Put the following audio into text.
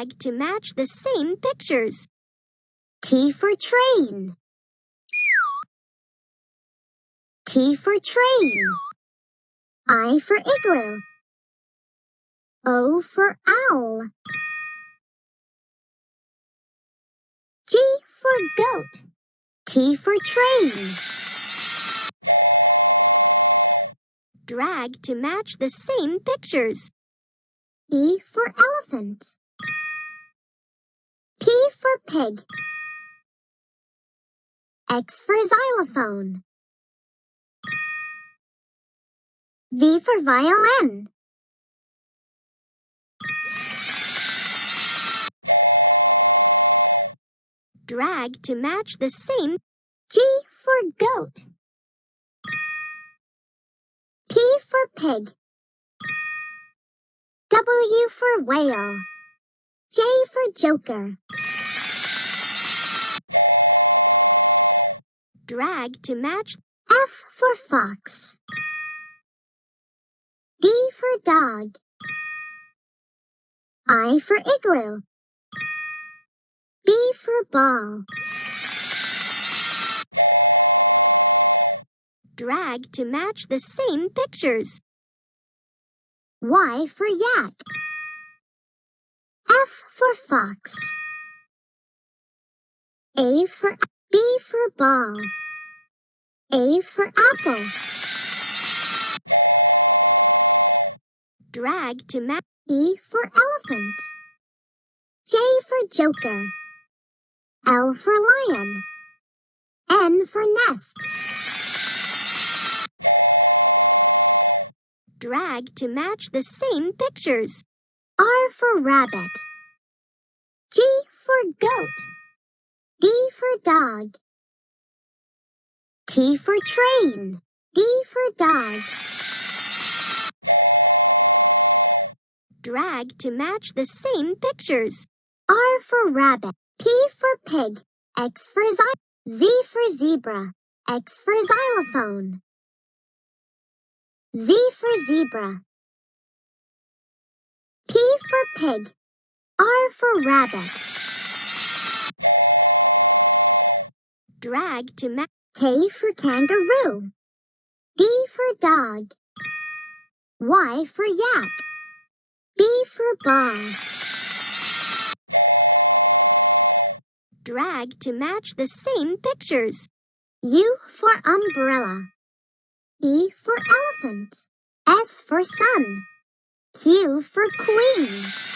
Drag to match the same pictures. T for train. T for train. I for igloo. O for owl. G for goat. T for train. Drag to match the same pictures. E for elephant. P for pig. X for xylophone. V for violin. Drag to match the same. G for goat. P for pig. W for whale. J for joker. Drag to match. F for fox. D for dog. I for igloo. B for ball. Drag to match the same pictures. Y for yak. F for fox. A for B for ball. A for apple. Drag to match. E for elephant. J for joker. L for lion. N for nest. Drag to match the same pictures. R for rabbit. G for goat. D for dog. T for train. D for dog. Drag to match the same pictures. R for rabbit. P for pig. X for Z for zebra. X for xylophone. Z for zebra. P for pig. R for rabbit. Drag to match. K for kangaroo. D for dog. Y for yak. B for ball. Drag to match the same pictures. U for umbrella. E for elephant. S for sun. Q for queen.